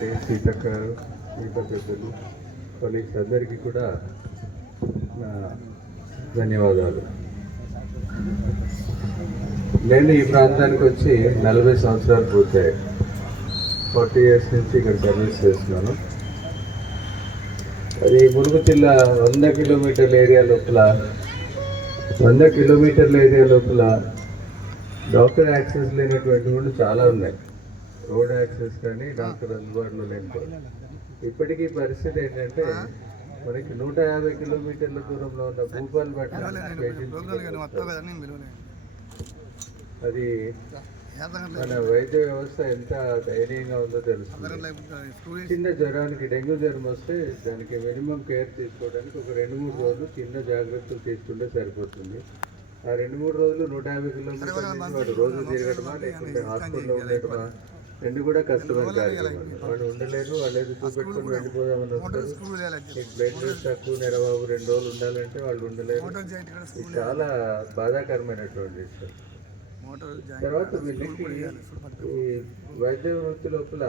అంటే సీతక్క మిగతా పెద్దలు కొలీగ్స్ అందరికీ కూడా నా ధన్యవాదాలు. నేను ఈ ప్రాంతానికి వచ్చి 40 సంవత్సరాలు పూర్తయ్యాయి. 40 ఇయర్స్ నుంచి ఇక్కడ సర్వీస్ చేస్తున్నాను. అది ములుగు జిల్లా 100 కిలోమీటర్ల ఏరియా లోపల డాక్టర్ యాక్సెస్ లేనటువంటి వాళ్ళు చాలా ఉన్నాయి. రోడ్ యాక్సెస్ కానీ డాక్టర్ అందుబాటులో లేకపోతే ఇప్పటికీ పరిస్థితి ఏంటంటే మనకి 150 కిలోమీటర్ల దూరంలో ఉన్న భూపాలపట్నం అది మన వైద్య వ్యవస్థ ఎంత దయనీయంగా ఉందో తెలుస్తుంది. చిన్న జ్వరానికి డెంగ్యూ జ్వరం వస్తే దానికి మినిమం కేర్ తీసుకోవడానికి ఒక 2-3 రోజులు చిన్న జాగ్రత్తలు తీసుకుంటే సరిపోతుంది. ఆ 2-3 రోజులు 150 కిలోమీటర్ల నుంచి వాడు రోజు తిరగటమా లేకుంటే హాస్పిటల్లో ఉండటమా రెండు కూడా కష్టమైన కార్యక్రమం. వాళ్ళు ఉండలేరు, వాళ్ళు చూపెట్టుకుని వెళ్ళిపోదామని వస్తారు. మీకు బ్లడ్ ప్రెషర్ తక్కువ నెరబాబు 2 రోజులు ఉండాలంటే వాళ్ళు ఉండలేరు. ఇది చాలా బాధాకరమైనటువంటి విషయం. తర్వాత వీళ్ళకి ఈ వైద్య వృత్తి లోపల